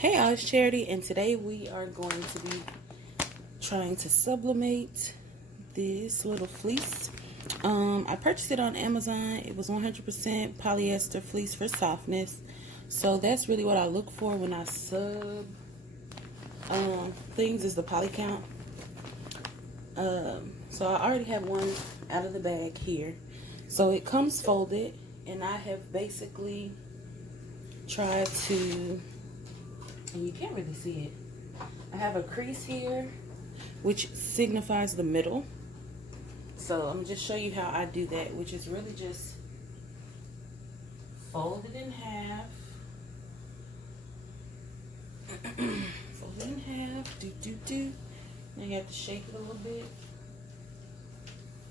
Hey, I was Charity, and today we are going to be trying to sublimate this little fleece. I purchased it on Amazon. It was 100% polyester fleece for softness. So that's really what I look for when I sub things, is the poly count. So I already have one out of the bag here. So it comes folded, and I have basically tried to, and you can't really see it, I have a crease here which signifies the middle. So I'm just show you how I do that, which is really just fold it in half. Fold it in half. Now you have to shake it a little bit.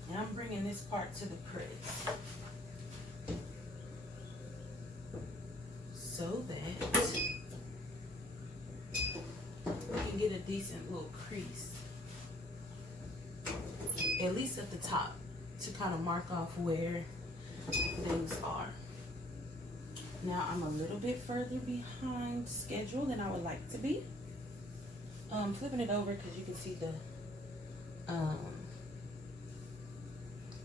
And I'm bringing this part to the crease so that we can get a decent little crease, at least at the top, to kind of mark off where things are. Now I'm a little bit further behind schedule than I would like to be. Flipping it over because you can see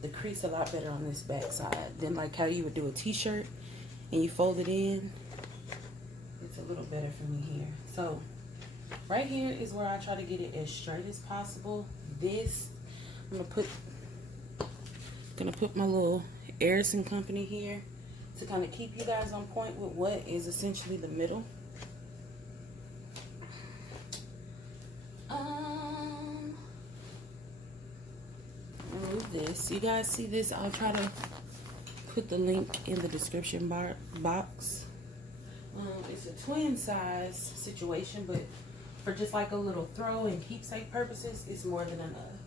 the crease a lot better on this back side than like how you would do a t-shirt and you fold it in. It's a little better for me here. So right here is where I try to get it as straight as possible. This, I'm gonna put my little Harrison Company here to kind of keep you guys on point with what is essentially the middle. Remove this. You guys see this? I'll try to put the link in the description box. It's a twin size situation, but for just like a little throw and keepsake purposes, it's more than enough.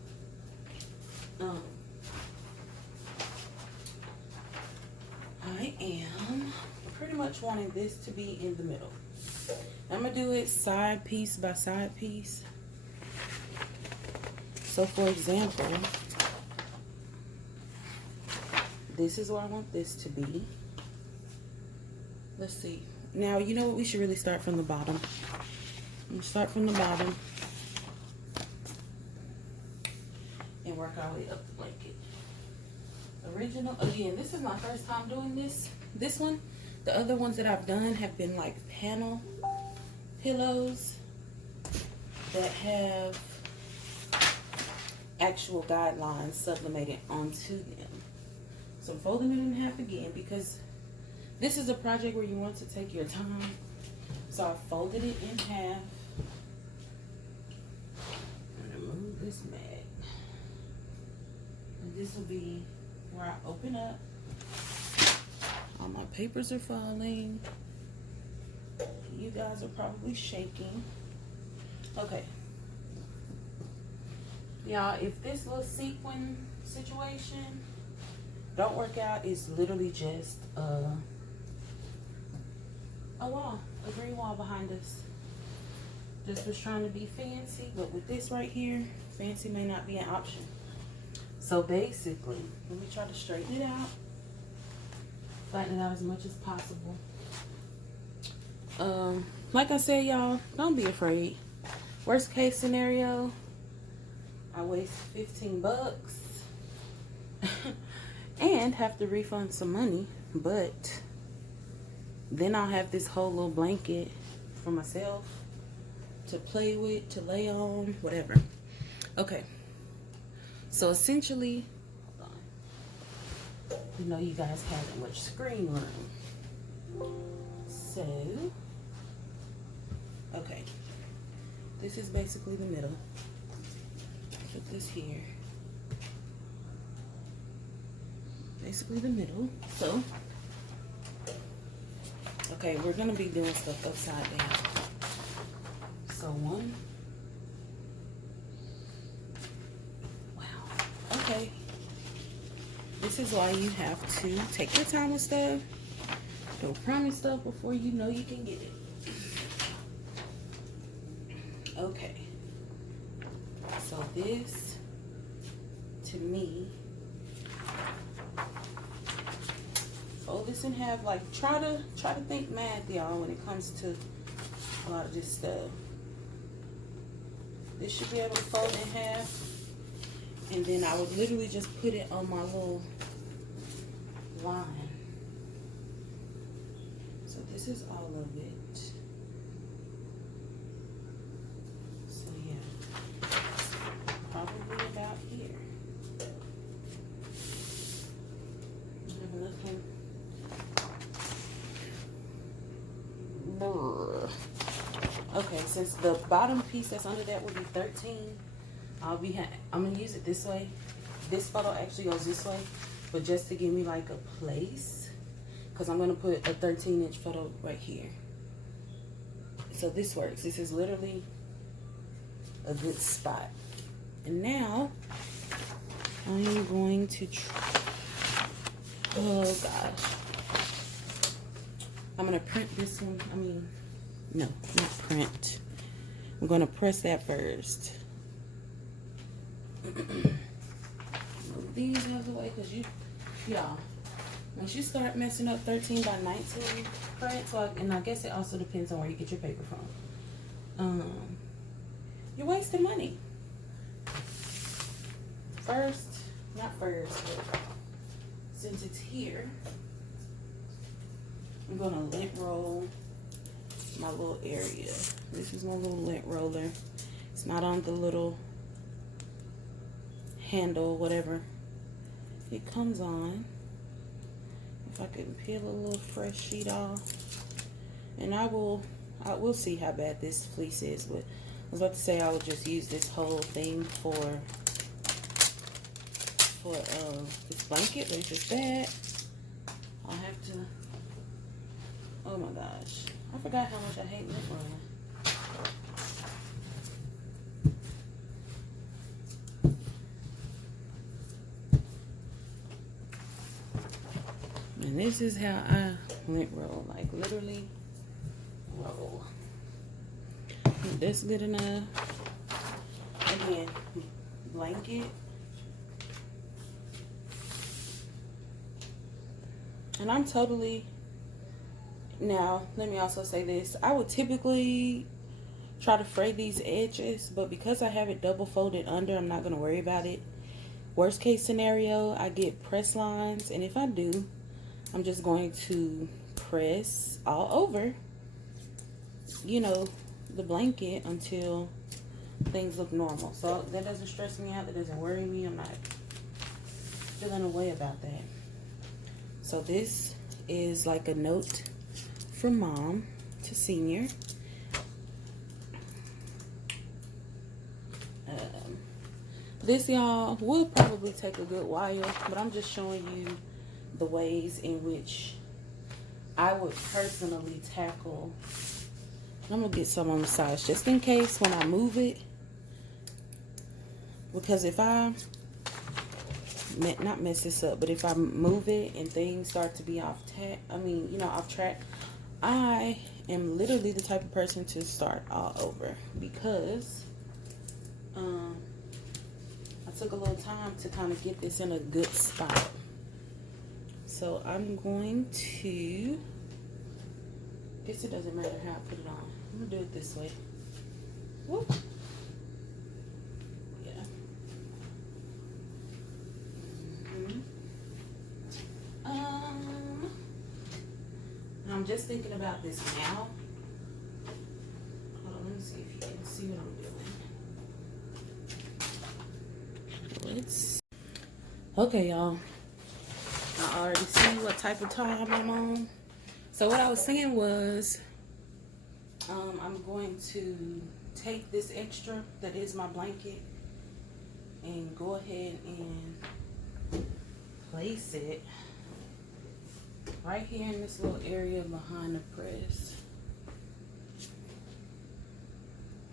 I am pretty much wanting this to be in the middle. I'm gonna do it side piece by side piece. So for example, this is where I want this to be. Let's see. Now, you know what? We should really start from the bottom. I'm gonna start from the bottom and work our way up the blanket. Original, again, this is my first time doing this one. The other ones that I've done have been like panel pillows that have actual guidelines sublimated onto them. So I'm folding it in half again because this is a project where you want to take your time. So I folded it in half. I'm gonna move this mag. And this will be where I open up. All my papers are falling. You guys are probably shaking. Okay. Y'all, if this little sequin situation don't work out, it's literally just a wall, a green wall behind us. Just was trying to be fancy, but with this right here, fancy may not be an option. So basically, let me try to straighten it out, flatten it out as much as possible. Like I said, y'all, don't be afraid. Worst case scenario, I waste 15 bucks and have to refund some money, but then I'll have this whole little blanket for myself to play with, to lay on, whatever. Okay. So essentially, hold on. You know you guys have much screen room. So, okay. This is basically the middle. Put this here. Basically the middle. So, okay, we're gonna be doing stuff upside down. So one. Wow. Okay. This is why you have to take your time with stuff. Don't promise stuff before you know you can get it. Okay. So this, to me, fold this in half. Like try to think math, y'all, when it comes to a lot of this stuff. This should be able to fold in half. And then I would literally just put it on my little line. So this is all of it. So yeah, probably about here. Okay, since the bottom piece that's under that would be 13, I'm gonna use it this way. This photo actually goes this way, but just to give me like a place, because I'm gonna put a 13-inch photo right here. So this works. This is literally a good spot. And now I'm going to try. Oh gosh. I'm gonna print this one. No, not print. I'm gonna press that first. Move these out of the way, because y'all, once you start messing up 13 by 19 print, and I guess it also depends on where you get your paper from. You're wasting money. Not first, but since it's here, I'm gonna lint roll my little area. This is my little lint roller. It's not on the little handle, whatever it comes on. If I can peel a little fresh sheet off, and I will see how bad this fleece is. But I was about to say I would just use this whole thing for this blanket, but if it's bad, I'll have to. Oh my gosh, I forgot how much I hate lint rolling. And this is how I lint roll, like literally roll. That's good enough. Again, blanket. And I'm totally, now let me also say this, I would typically try to fray these edges, but because I have it double folded under, I'm not going to worry about it. Worst case scenario, I get press lines, and if I do, I'm just going to press all over, you know, the blanket until things look normal. So that doesn't stress me out, that doesn't worry me. I'm not feeling a way about that. So this is like a note from mom to senior. This, y'all, will probably take a good while, but I'm just showing you the ways in which I would personally tackle. I'm gonna get some on the sides just in case when I move it, because if I not mess this up, but if I move it and things start to be off track, I am literally the type of person to start all over, because I took a little time to kind of get this in a good spot. So I'm going to, guess it doesn't matter how I put it on. I'm gonna do it this way. Whoop. Yeah. I'm just thinking about this now. Hold on, let me see if you can see what I'm doing. Okay, y'all. I already see what type of time I'm on. So what I was saying was, I'm going to take this extra that is my blanket and go ahead and place it right here in this little area behind the press.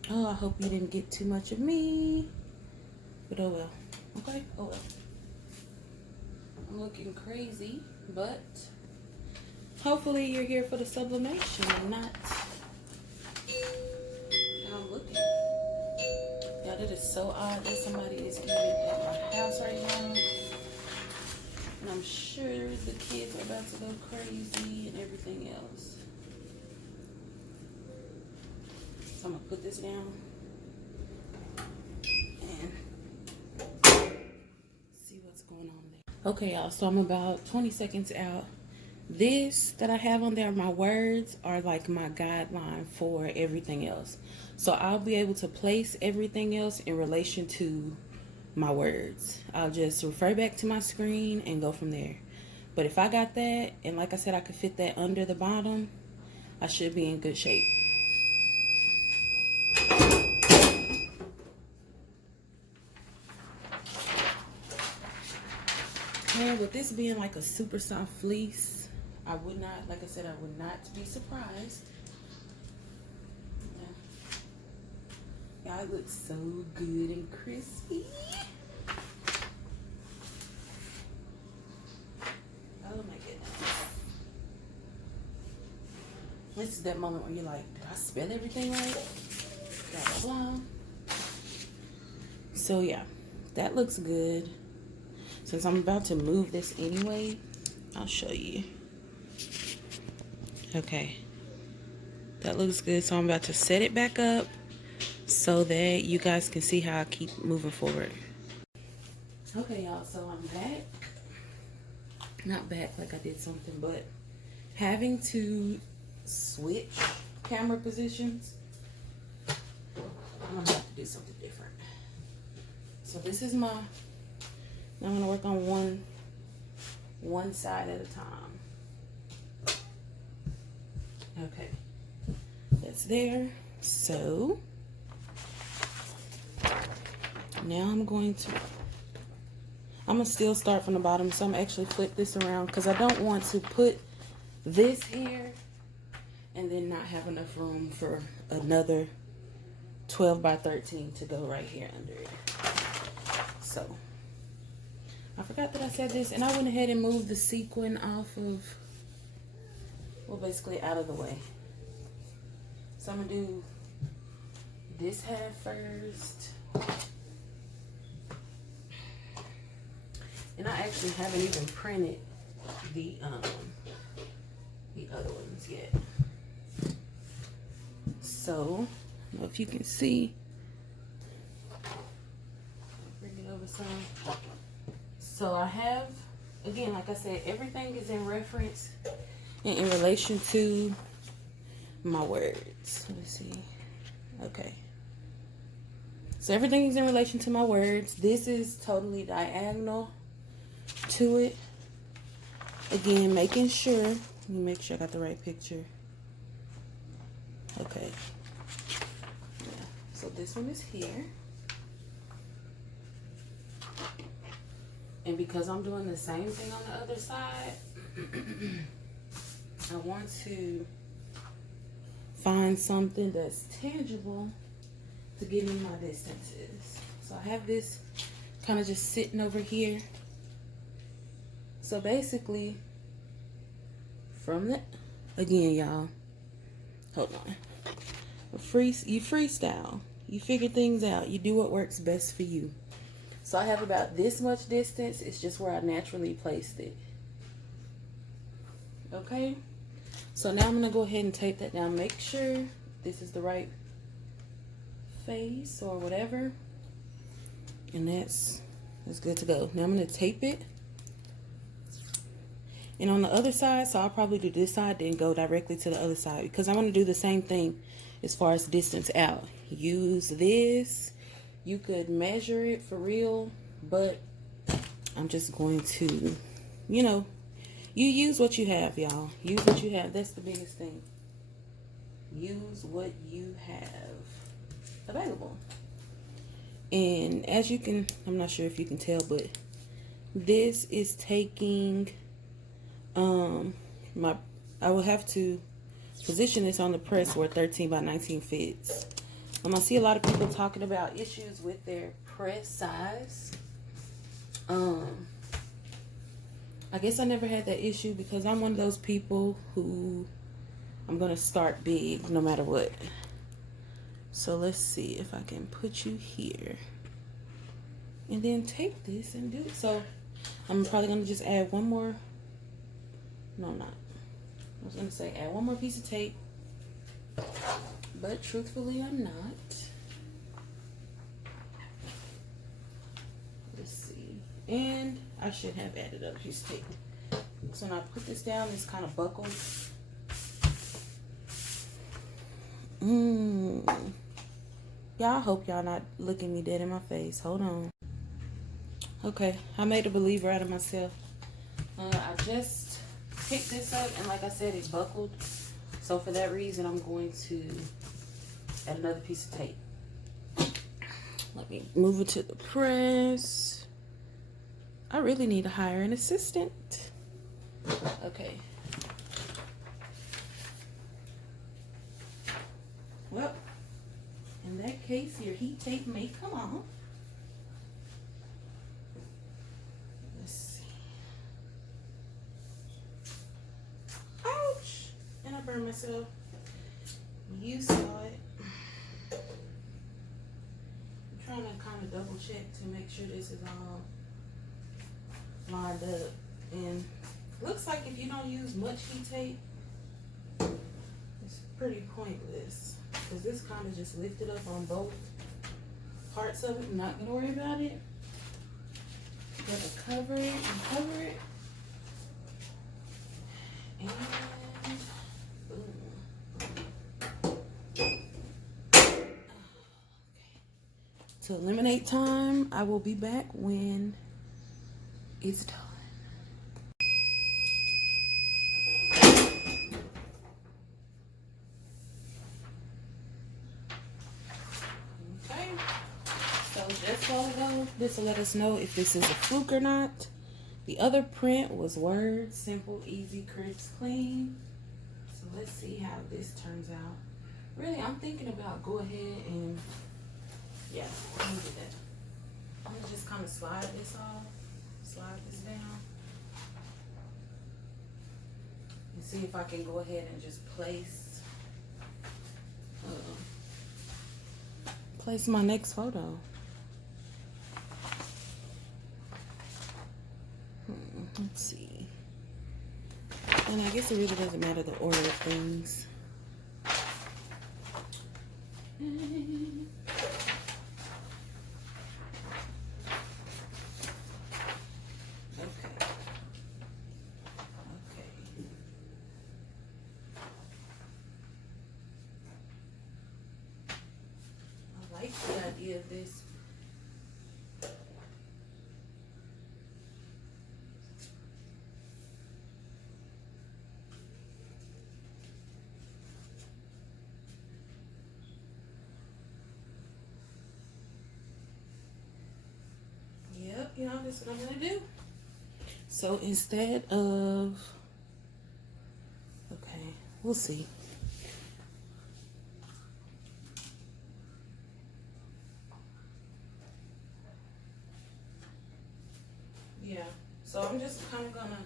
Oh, I hope you didn't get too much of me, but oh well. Okay, oh well. I'm looking crazy, but hopefully you're here for the sublimation and not how I'm looking. Yeah, that is so odd that somebody is even at my house right now. And I'm sure the kids are about to go crazy and everything else. So I'm gonna put this down and see what's going on there. Okay, y'all, so I'm about 20 seconds out. This that I have on there, my words are like my guideline for everything else. So I'll be able to place everything else in relation to my words. I'll just refer back to my screen and go from there. But if I got that, and like I said, I could fit that under the bottom, I should be in good shape. And with this being like a super soft fleece, I would not, like I said, I would not be surprised. Y'all, it looks so good and crispy. Oh my goodness. This is that moment where you're like, did I spell everything right? Blah, blah, blah. So yeah, that looks good. Since I'm about to move this anyway, I'll show you. Okay, that looks good. So I'm about to set it back up so that you guys can see how I keep moving forward. Okay, y'all, so I'm back. Not back like I did something, but having to switch camera positions, I'm gonna have to do something different. So this is my, I'm gonna work on one side at a time. Okay, that's there. So now I'm gonna still start from the bottom. So I'm actually flip this around because I don't want to put this here and then not have enough room for another 12 by 13 to go right here under it. So I forgot that I said this, and I went ahead and moved the sequin off of, well, basically out of the way. So I'm gonna do this half first. And I actually haven't even printed the other ones yet. So, I don't know if you can see. Bring it over some. So I have, again, like I said, everything is in reference and in relation to my words. Let me see. Okay. So everything is in relation to my words. This is totally diagonal to it. Again, making sure, let me make sure I got the right picture. Okay. Yeah. So this one is here. And because I'm doing the same thing on the other side, I want to find something that's tangible to give me my distances. So I have this kind of just sitting over here. So basically, from the, again, y'all, hold on. You freestyle. You figure things out. You do what works best for you. So I have about this much distance. It's just where I naturally placed it. Okay? So now I'm going to go ahead and tape that down. Make sure this is the right face or whatever. And that's good to go. Now I'm going to tape it. And on the other side, so I'll probably do this side, then go directly to the other side. Because I want to do the same thing as far as distance out. Use this. You could measure it for real, but I'm just going to, you know, you use what you have, y'all. Use what you have. That's the biggest thing. Use what you have available. And as you can, I'm not sure if you can tell, but this is taking, I will have to position this on the press where 13 by 19 fits. I see a lot of people talking about issues with their press size. I guess I never had that issue because I'm one of those people who I'm going to start big no matter what. So let's see if I can put you here. And then take this and do it. So I'm probably going to just add one more. No, I'm not. I was going to say add one more piece of tape. but truthfully, I'm not. Let's see. And I should have added a piece of tape. So when I put this down, it's kind of buckled. Y'all, hope y'all not looking me dead in my face. Hold on. Okay, I made a believer out of myself. I just picked this up, and like I said, it's buckled. So for that reason, I'm going to add another piece of tape. Let me move it to the press. I really need to hire an assistant. Okay. Well, in that case, your heat tape may come off. Let's see. Ouch! And I burned myself. You saw it. I'm trying to kind of double check to make sure this is all lined up. And looks like if you don't use much heat tape, it's pretty pointless. Because this kind of just lifted up on both parts of it. I'm not going to worry about it. Got to cover it and cover it. And boom. Okay. To eliminate time, I will be back when it's done. Okay. So just so ago, this will let us know if this is a fluke or not. The other print was Word, simple, easy, crisp, clean. So let's see how this turns out. Really, I'm thinking about go ahead and, yeah, let me do that. I'm gonna just kind of slide this off, slide this down. And see if I can go ahead and just place my next photo. Let's see. And I guess it really doesn't matter the order of things. I like the idea of this. Yep, you know, this is what I'm gonna do. So instead of, okay, we'll see. Yeah, so I'm just kind of gonna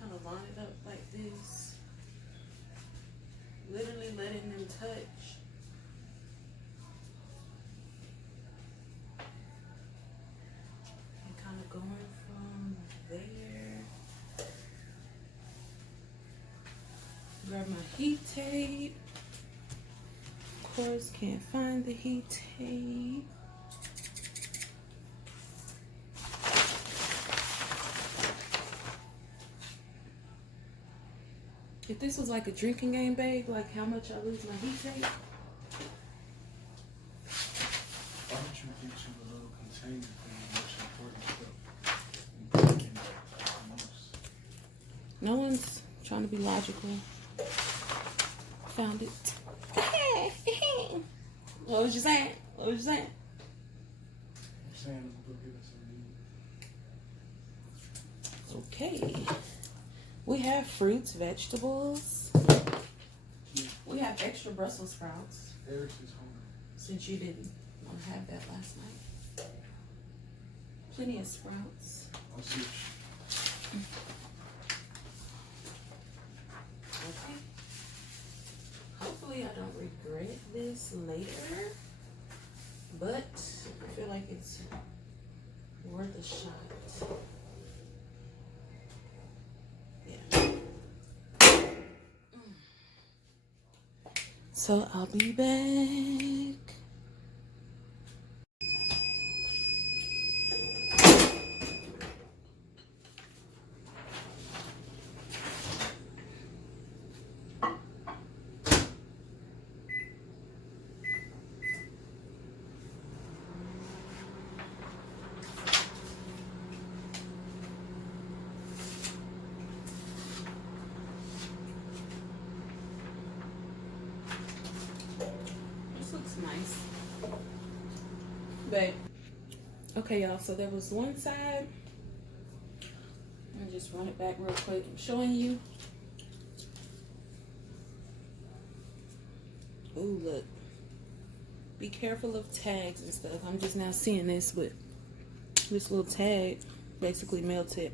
kind of line it up like this, literally letting them touch. And kind of going from there. Grab my heat tape. Of course, can't find the heat tape. If this was like a drinking game bag, like how much I lose my heat tape? Why don't you get you a little container for the most important stuff? No one's trying to be logical. Found it. What was you saying? What was you saying? I'm saying go get us some meat. Okay. We have fruits, vegetables. Yeah. We have extra Brussels sprouts. Eric's is hungry. Since you didn't want to have that last night. Plenty of sprouts. I'll see. Okay. Hopefully I don't regret this later. But I feel like it's worth a shot. So I'll be back. This looks nice. But okay, y'all, so there was one side. Let me just run it back real quick. I'm showing you. Ooh, look. Be careful of tags and stuff. I'm just now seeing this, but this little tag basically melted.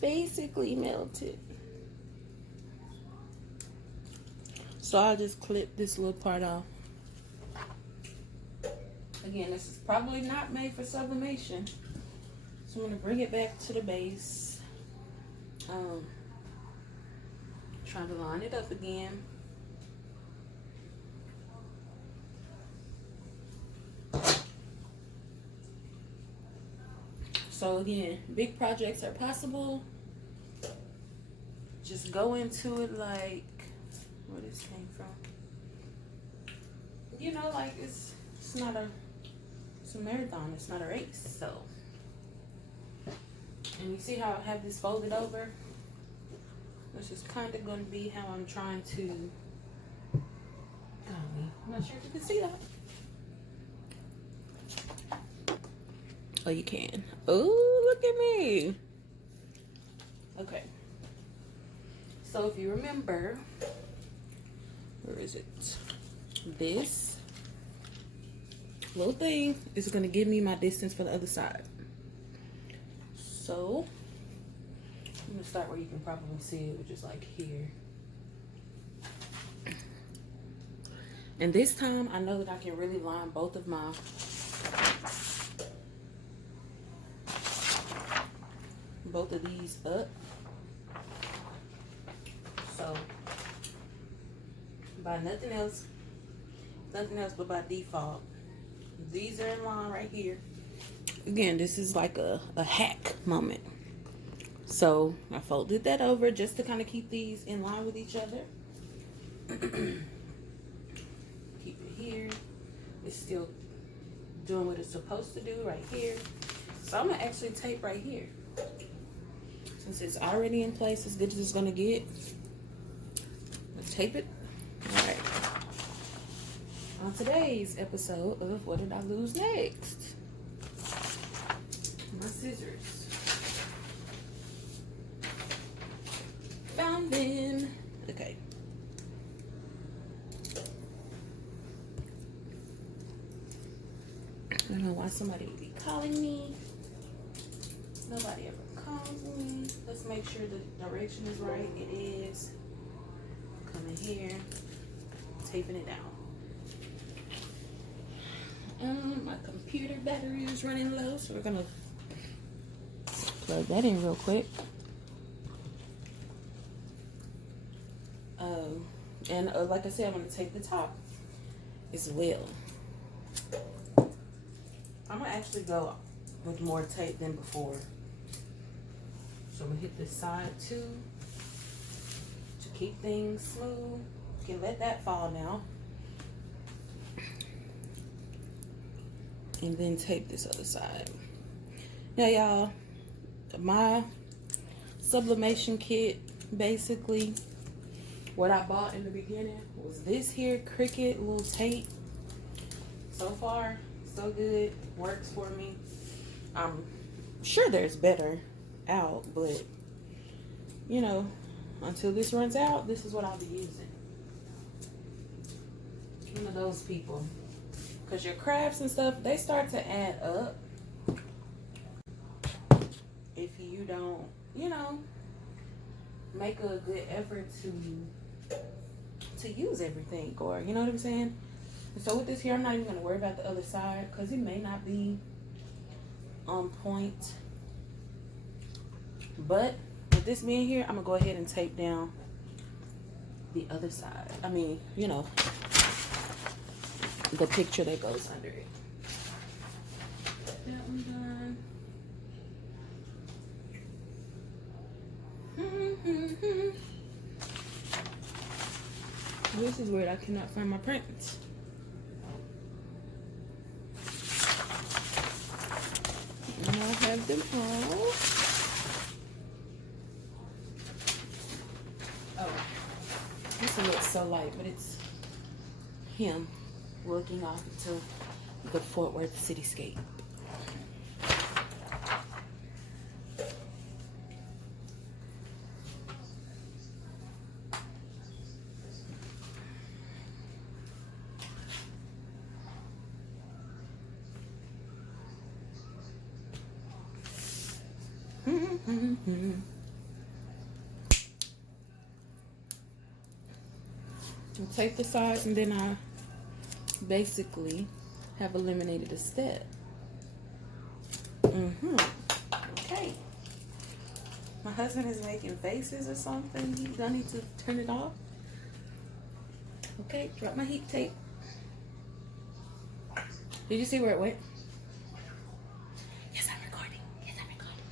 Basically melted. So I'll just clip this little part off. Again, this is probably not made for sublimation. So I'm gonna bring it back to the base. Try to line it up again. So again, big projects are possible. Just go into it like, where this came from. You know, like it's not a marathon, it's not a race. So, and you see how I have this folded over? This is kind of going to be how I'm trying to, I'm not sure if you can see that. Oh, you can. Oh, look at me. Okay. So if you remember, where is it? This little thing is going to give me my distance for the other side. So I'm going to start where you can probably see it, which is like here. And this time I know that I can really line both of these up. So by nothing else but by default, these are in line right here. Again, this is like a hack moment. So I folded that over just to kind of keep these in line with each other. Keep it here. It's still doing what it's supposed to do right here. So I'm gonna actually tape right here. Since it's already in place as good as it's gonna get, let's tape it. All right. On today's episode of What Did I Lose Next? My scissors. Found them. Okay. I don't know why somebody would be calling me. Nobody ever calls me. Let's make sure the direction is right. It is. Coming here. Taping it down. My computer battery is running low, so we're gonna plug that in real quick. And like I said, I'm gonna tape the top as well. I'm gonna actually go with more tape than before. So I'm gonna hit this side too to keep things smooth. You can let that fall now. And then tape this other side. Now y'all, my sublimation kit, basically what I bought in the beginning was this here Cricut little tape. So far, so good, works for me. I'm sure there's better out, but you know, until this runs out, this is what I'll be using. One of those people. Because your crafts and stuff, they start to add up if you don't, you know, make a good effort to use everything, or you know what I'm saying. And so with this here, I'm not even going to worry about the other side because it may not be on point. But with this being here, I'm going to go ahead and tape down the other side. I mean, you know, the picture that goes under it. That one done. This is weird. I cannot find my prints. And I have them all. Oh, this one looks so light, but it's him looking off into the Fort Worth cityscape. I'll take the sides, and then I basically have eliminated a step. Okay. My husband is making faces or something. Do I need to turn it off? Okay, drop my heat tape. Did you see where it went? Yes, I'm recording. Yes, I'm recording.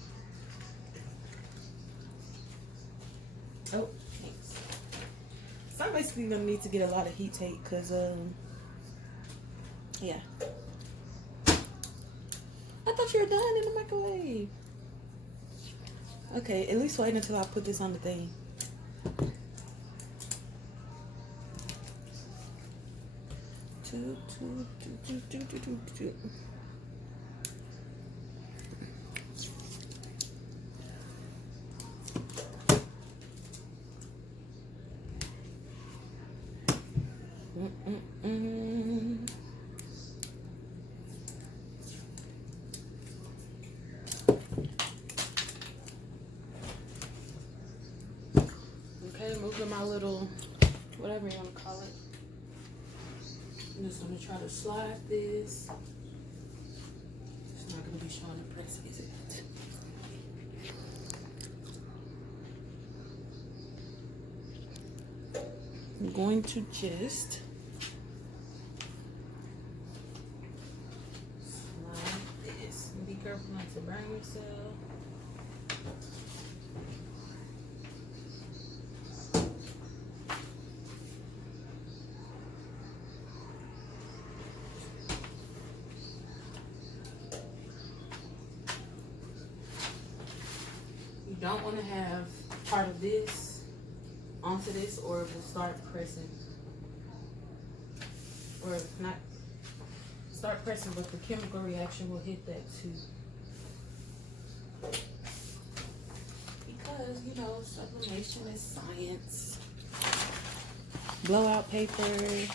Oh, thanks. So I'm basically gonna need to get a lot of heat tape because yeah. I thought you were done in the microwave. Okay, at least wait until I put this on the thing. Two. Okay, moving my little, whatever you want to call it. I'm just going to try to slide this. It's not going to be showing the press, is it? I'm going to just slide this. Be careful not to burn yourself. You don't want to have part of this onto this, or it will start pressing. Or not start pressing, but the chemical reaction will hit that too. Because, you know, sublimation is science. Blowout paper. And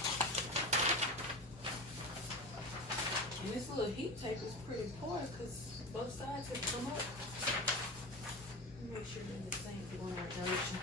this little heat tape is pretty poor because both sides have come up. Make sure they're the same if you want to direction.